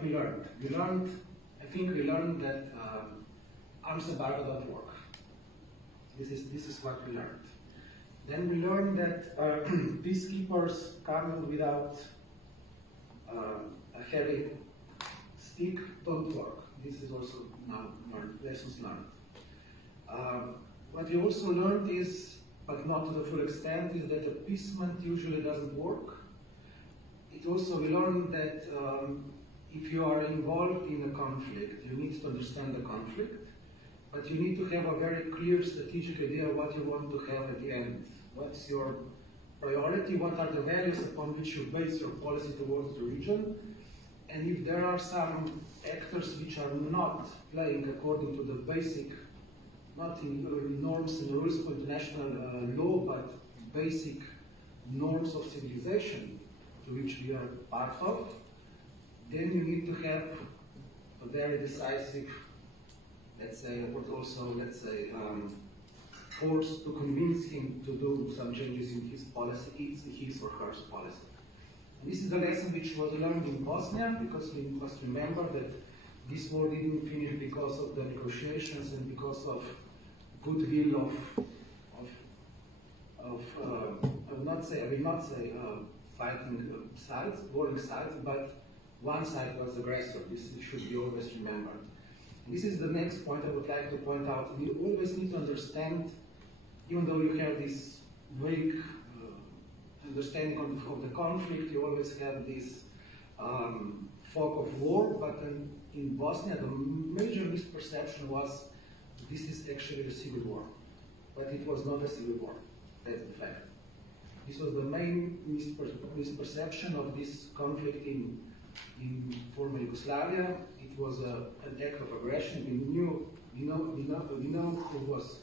what we learned. I think we learned that arms embargo don't work. This is what we learned. Then we learned that peacekeepers coming without a heavy stick don't work. This is also now lessons learned. What we also learned is, but not to the full extent, is that appeasement usually doesn't work. It also we learned that if you are involved in a conflict, you need to understand the conflict, but you need to have a very clear strategic idea of what you want to have at the end. What's your priority? What are the values upon which you base your policy towards the region? And if there are some actors which are not playing according to the basic, not in norms and rules of international law, but basic norms of civilization to which we are part of, then you need to have a very decisive, let's say, but also, let's say, force to convince him to do some changes in his policy, his or her policy. And this is the lesson which was learned in Bosnia, because we must remember that this war didn't finish because of the negotiations and because of goodwill I will not say fighting sides, warring sides, but one side was aggressor. This should be always remembered. And this is the next point I would like to point out. We always need to understand, even though you have this vague understanding of the conflict, you always have this fog of war, but in Bosnia the major misperception was this is actually a civil war. But it was not a civil war, that's the fact. This was the main misperception of this conflict in former Yugoslavia. It was an act of aggression. We know who was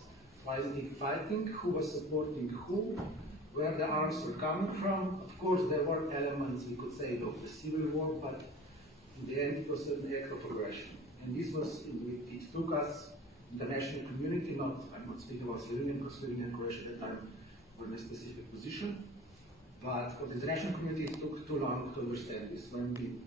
fighting, who was supporting who, where the arms were coming from. Of course, there were elements, we could say, of the civil war, but in the end, it was an act of aggression. And this was, it took us, the international community, I'm not speaking about Slovenia, because Slovenia and Croatia at that time were in a specific position, but for the international community, it took too long to understand this. When we